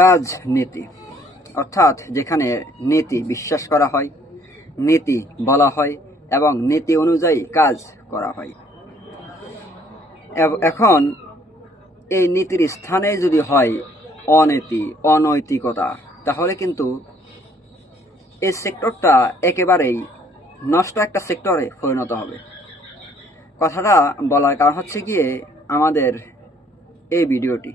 রাজনীতি অর্থাৎ যেখানে নীতি বিশ্বাস করা হয়, নীতি বলা হয় এবং নীতি অনুযায়ী কাজ করা হয়। এখন এই নীতির স্থানে যদি হয় অনীতি, অনৈতিকতা, তাহলে কিন্তু এই সেক্টরটা একেবারেই নষ্ট একটা সেক্টরে পরিণত হবে। কথাটা বলার কারণ হচ্ছে গিয়ে আমাদের এই ভিডিওটি।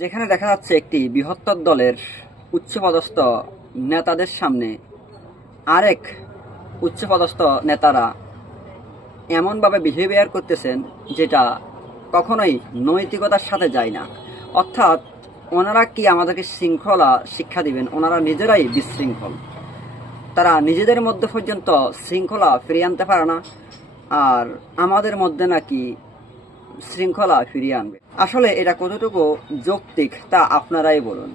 যেখানে দেখা যাচ্ছে একটি বৃহত্তর দলের উচ্চপদস্থ নেতাদের সামনে আরেক উচ্চপদস্থ নেতারা এমনভাবে বিহেভিয়ার করতেছেন যেটা কখনোই নৈতিকতার সাথে যায় না। অর্থাৎ ওনারা কি আমাদেরকে শৃঙ্খলা শিক্ষা দিবেন? ওনারা নিজেরাই বিশৃঙ্খল। তারা নিজেদের মধ্যে পর্যন্ত শৃঙ্খলা ফিরিয়ে আনতে পারে না, আর আমাদের মধ্যে নাকি শৃঙ্খলা ফিরিয়ে আনবে। আসলে এটা কতটুকু যৌক্তিক তা আপনারাই বলুন।